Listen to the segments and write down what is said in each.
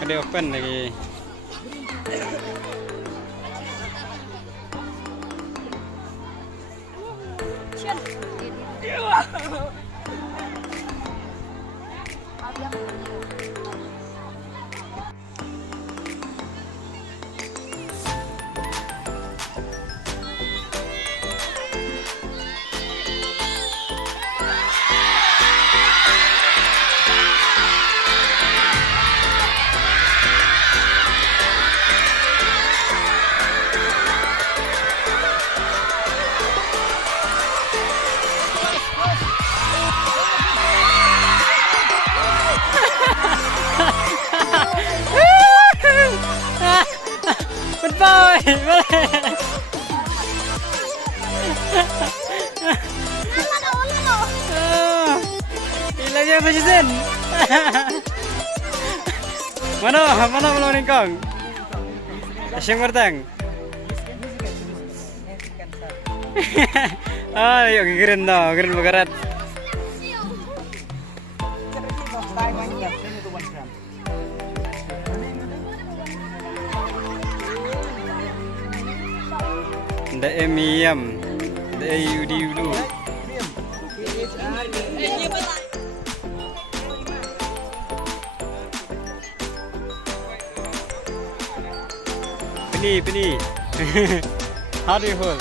Ada open lagi. Bye. Ilangnya apa sih Zen? Mana belum ningkong? Asyik bertang. Ah, yuk keren bergerak. Nda emiam, nda yudi dulu. Peni. How do you hold?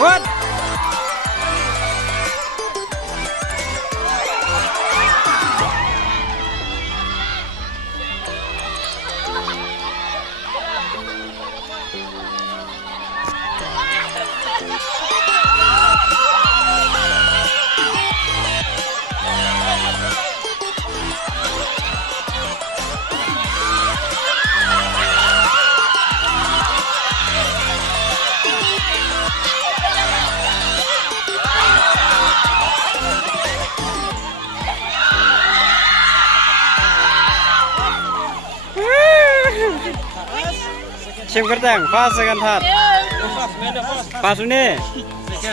What? Sim kertang, fast second third. Fast une,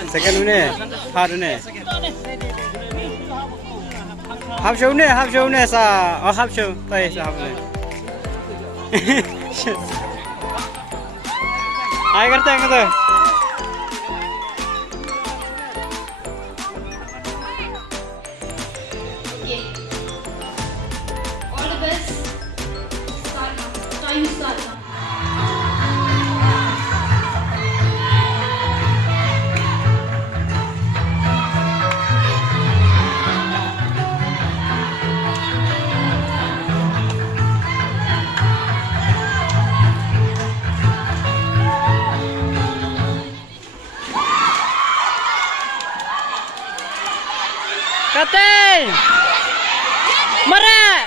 second une, third une. Half show une sa, oh half show, tay sa half une. Ay kertang itu. All the best. Start now. Time start now. Kate! Mara!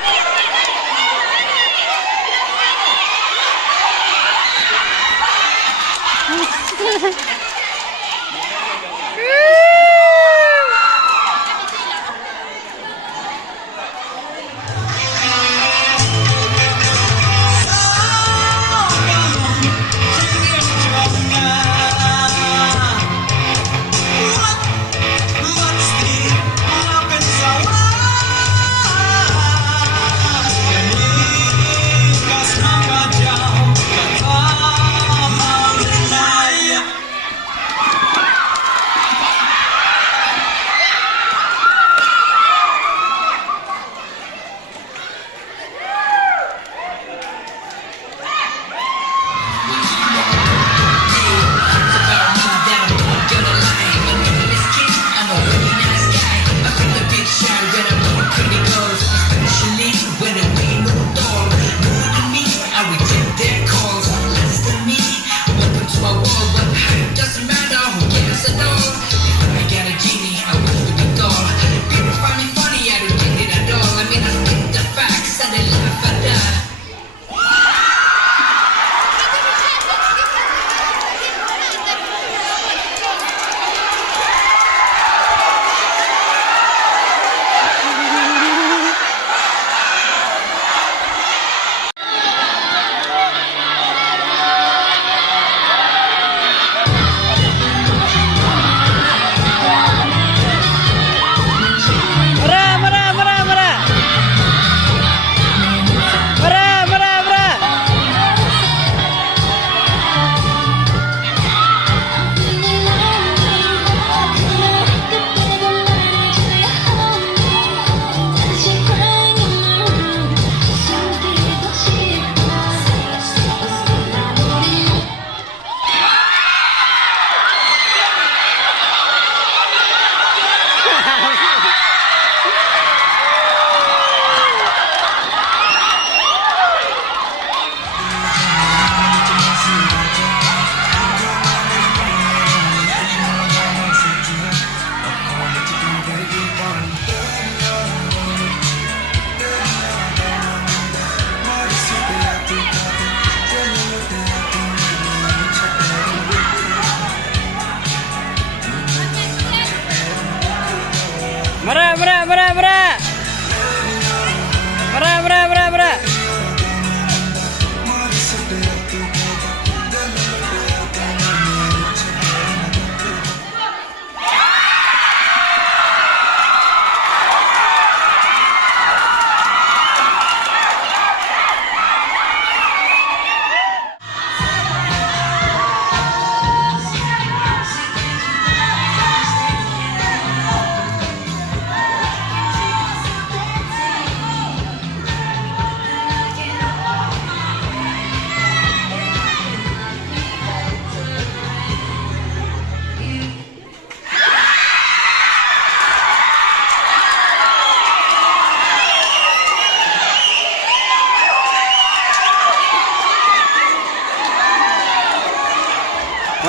Bra.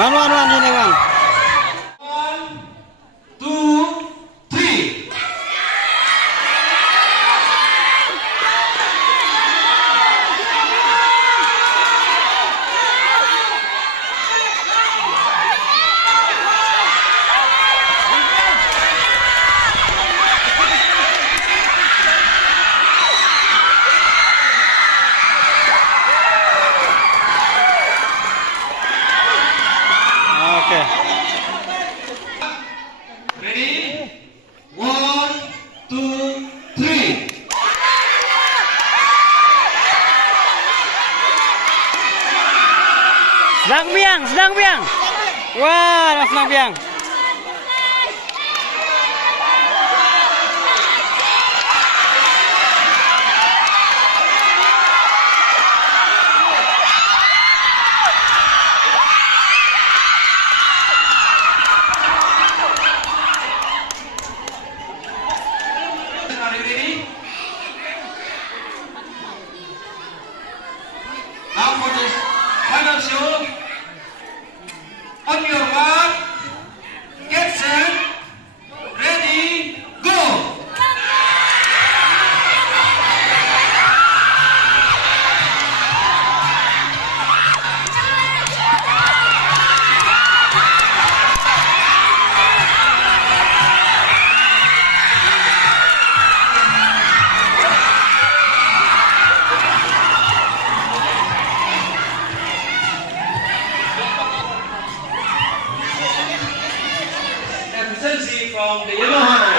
One, ini one. 1, 2, 3. Oke. Ready? 1, 2, 3. Sedang biang. Wah, sedang biang. Are you ready? Now for this final show. On your mark, get set, ready, go! Efficiency from the yellow hand.